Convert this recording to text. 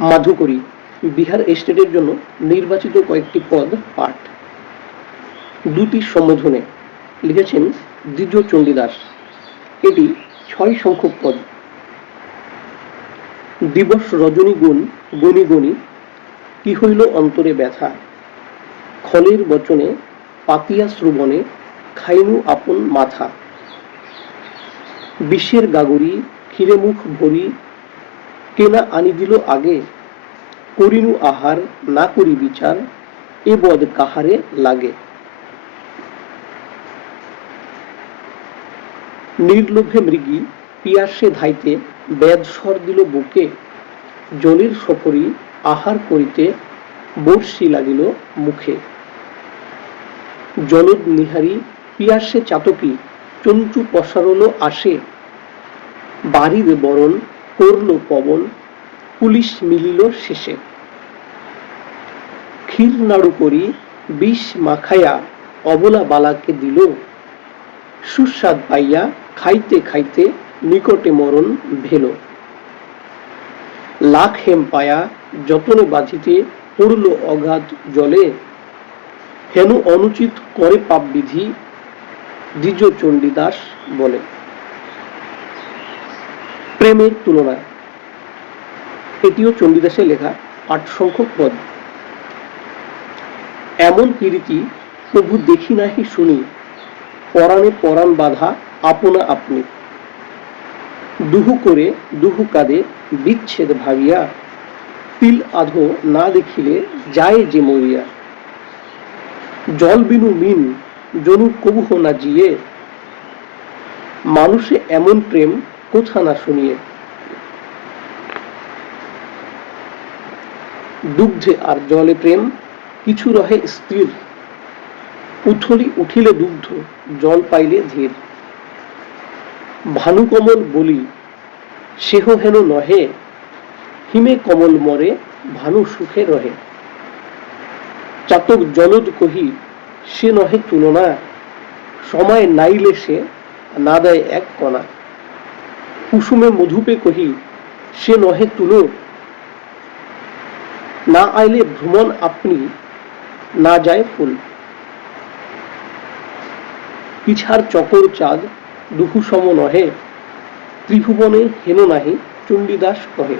মাধুকরী বিহার স্টেটের জন্য নির্বাচিত কয়েকটি পদ পাঠ। দুটি সম্বোধনে লিখেছেন দ্বিজ চণ্ডীদাস। এটি 6 সংখ্যক পদ। দিবস রজনী গুণ গণি গণি কি হইল অন্তরে ব্যথা, খলের বচনে পাতিয়া শ্রবণে খাইনু আপন মাথা। বিশ্বের গাগরি ক্ষীরে মুখ ভরি কেনা আনি দিল আগে, করিনু আহার না করি বিচার এ বদ কাহারে লাগে। নির্লোভে মৃগী পিয়াসে ধাইতে বেদ স্বর দিল বুকে, জলের সফরি আহার করিতে বর্ষি লাগিল মুখে। জলদ নিহারি পিয়াসে চাতকী চঞ্চু পসারল আসে, বাড়ির বরণ করল পবন পুলিশ মিলিল শেষে। ক্ষীর নাড়ু করি বিষ মাখাইয়া অবলা বালাকে দিল, সুস্বাদ পাইয়া খাইতে খাইতে নিকটে মরণ ভেল। লাখ হেম পায়া যতনে বাঁধিতে পড়ল অগাধ জলে, হেন অনুচিত করে পাপ বিধি দ্বিজ চণ্ডীদাস বলে। প্রেমের তুলনা এটিও চণ্ডীদাসের লেখা 8 সংখ্যক পদ। এমন প্রীতি প্রভু দেখি নাহি শুনি, পরাণে পরাণ বাধা আপনা আপনি। দুহু করে দুহু কাঁদে বিচ্ছেদ ভাবিয়া, তিল আধো না দেখিলে যায় যে মরিয়া। জল বিনু মিন জনু কবুহ না জিয়ে, মানুষে এমন প্রেম কোথা না শুনিয়ে। দুগ্ধে আর জলে প্রেম কিছু রহে স্থির, উথলি উঠিলে দুগ্ধ জল পাইলে ধীর। ভানু কমল বলি সেহ হেন নহে, হিমে কমল মরে ভানু সুখে রহে। চাতক জলদ কহি সে নহে তুলনা, সময় নাইলে সে না দেয় এক কণা। কুসুমে মধুপে কহি সে নহে তুলো, না আইলে ভ্রমণ আপনি না যায় ফুল। পিছার চকর চাঁদ দুহু সম নহে, ত্রিভুবনে হেন নাহি চণ্ডীদাস কহে।